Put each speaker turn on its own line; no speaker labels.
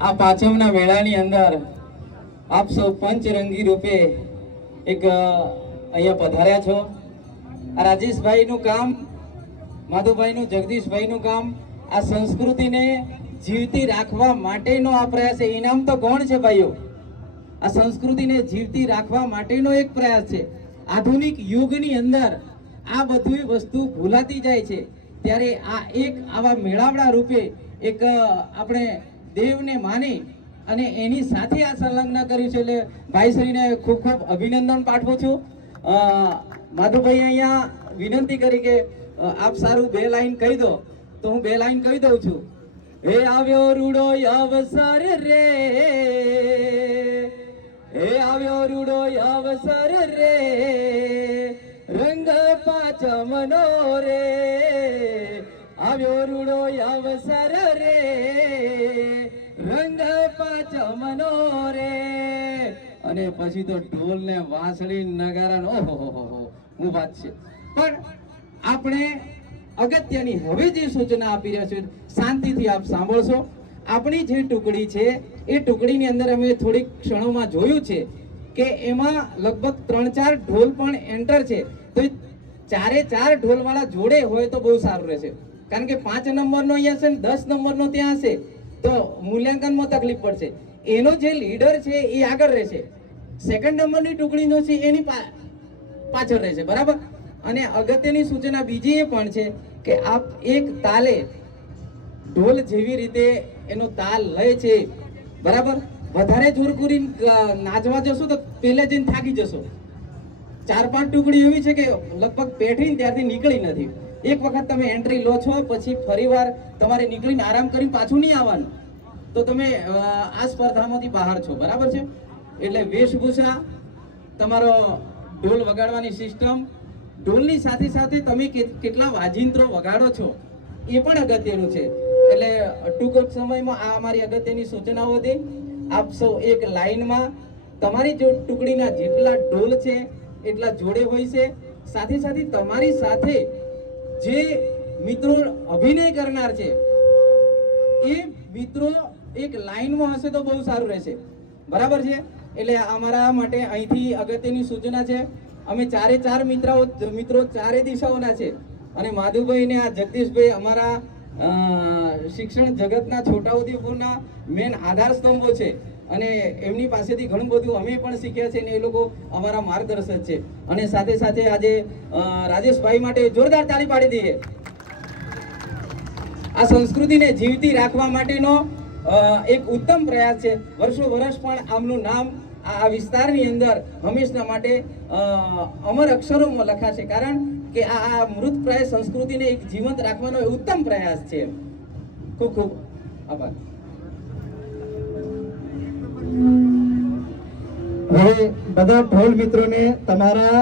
આ પાંચમના મેળાની અંદર આપ સૌ પંચરંગી રૂપે એક અહીંયા પધાર્યા છો. આ રાજેશભાઈનું કામ, માધુભાઈનું, જગદીશભાઈનું કામ, આ સંસ્કૃતિને જીવતી રાખવા માટેનો આ પ્રયાસ છે. ઇનામ તો કોણ છે ભાઈઓ? આ સંસ્કૃતિને જીવતી રાખવા માટેનો એક પ્રયાસ છે. આધુનિક યુગની અંદર આ બધી વસ્તુ ભૂલાતી જાય છે. ત્યારે આ એક આવા મેળાવડા રૂપે એક આપણે દેવને માની અને એની સાથે આ સંલગ્ન કર્યું છે એટલે ભાઈશ્રીને ખૂબ ખૂબ અભિનંદન પાઠવું છું. માધુભાઈ અહીંયા વિનંતી કરી કે આપ સારું બે લાઈન કહી દો, તો હું બે લાઈન કહી દઉં છું. હે આવ્યો રૂડો અવસર રે. હે આવ્યો રૂડો અવસર રે. રંગ પાચમનો રે. આવ્યો અવસર રે, રંગ પાચમનો રે. અને પછી તો ઢોલ ને વાંસળી નગારા ઓહો, હો વાત છે. પણ આપણે અગત્યની હવે જે સૂચના આપી રહ્યા છે, શાંતિથી આપ સાંભળશો. આપણી જે ટુકડી છે, એ ટુકડીની અંદર અમે થોડીક ક્ષણોમાં જોયું છે કે એમાં લગભગ ત્રણ ચાર ઢોલ પણ એન્ટર છે. તો ચારે ચાર ઢોલવાળા જોડે હોય તો બહુ સારું રહેશે. કારણ કે પાંચ નંબરનો અહીંયા છે ને દસ નંબરનો ત્યાં હશે, તો મૂલ્યાંકનમાં તકલીફ પડશે. એનો જે લીડર છે એ આગળ રહેશે. સેકન્ડ નંબરની ટુકડીનો છે એની પાછળ રહેશે, બરાબર? અને અગત્યની સૂચના બીજી એ પણ છે કે આપ એક તાલે ઢોલ જેવી રીતે એનો તાલ લે છે, બરાબર? વધારે જોર કરી નાચવા જશો તો પહેલે જઈને થાકી જશો. ચાર પાંચ ટુકડી એવી છે કે લગભગ પેઠી ત્યારથી નીકળી નથી. એક વખત તમે એન્ટ્રી લો છો, પછી ફરીવાર તમારે નીકળીને આરામ કરીને પાછું નહીં આવવાનું. તો તમે આ સ્પર્ધામાંથી બહાર છો, બરાબર છે? એટલે વેશભૂષા, તમારો ઢોલ વગાડવાની સિસ્ટમ ઢોલની સાથે સાથે તમે કેટલા વાજિંત્રો વગાડો છો, એ પણ અગત્યનું છે. એટલે ટૂંક સમયમાં આ અમારી અગત્યની સૂચનાઓ હતી. આપ સૌ એક લાઈનમાં, તમારી જો ટુકડીના જેટલા ઢોલ છે, એટલા જોડે હોય છે. સાથે સાથે તમારી સાથે જે મિત્રો અભિનય કરનાર છે, એ મિત્રો એક લાઈનમાં હશે તો બહુ સારું રહેશે. બરાબર છે? એટલે અમારા માટે અહીંથી અગત્યની સૂચના છે, અમે ચારે ચાર મિત્રો મિત્રો ચારે દિશાઓના છે. અને માધુભાઈ ને આ જગદીશભાઈ અમારા શિક્ષણ જગતના છોટાઉદેપુરના મેન આધાર સ્તંભો છે. અને એમની પાસેથી ઘણું બધું અમે પણ શીખ્યા છે અને એ લોકો અમારા માર્ગદર્શક છે. અને સાથે સાથે આજે રાજેશભાઈ માટે જોરદાર તાળી પાડી દઈએ. આ સંસ્કૃતિને જીવતી રાખવા માટેનો એક ઉત્તમ પ્રયાસ છે. વર્ષો વર્ષ પણ આમનું નામ આ વિસ્તારની અંદર હંમેશના માટે અમર અક્ષરોમાં લખાશે. કારણ કે આ આ મૃતપ્રાય સંસ્કૃતિને એક જીવંત રાખવાનો ઉત્તમ પ્રયાસ છે. ખૂબ ખૂબ આભાર.
હવે બધા ઢોલ મિત્રોને તમારા